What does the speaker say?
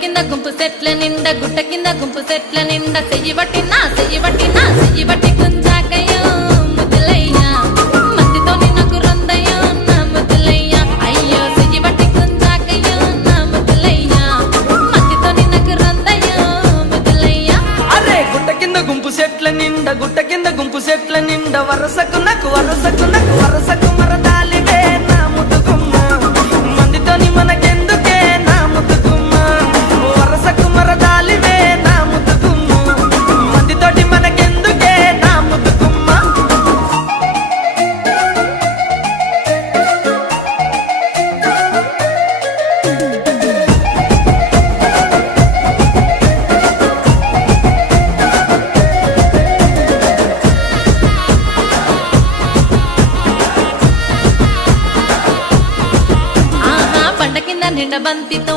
కింద గుంపు సెట్ల నిండా గుట్ట కింద గుంపు సెట్ల నిండా చెయ్యి బట్టి గుంజాకయ్యో ముద్దులయ్యా మందితో నాకు రొందయ్యో నా ముద్దులయ్యా అయ్యో చెయ్యి బట్టి గుంజాకయ్యో నా ముద్దులయ్యా మందితో నాకు రొందయ్యో ముద్దులయ్యా. అరే గుట్ట కింద గుంపు సెట్ల నిండా వరసకు మరదాలివే నా ముద్దుగుమ్మ మందితోని మనకెందుకే నా ముద్దుగుమ్మ వరసకు మరదాలివే నా ముద్దుగుమ్మ మందితోటి మనకెందుకే నా ముద్దుగుమ్మ. ఆహా పంట కింద నిండ బంతితో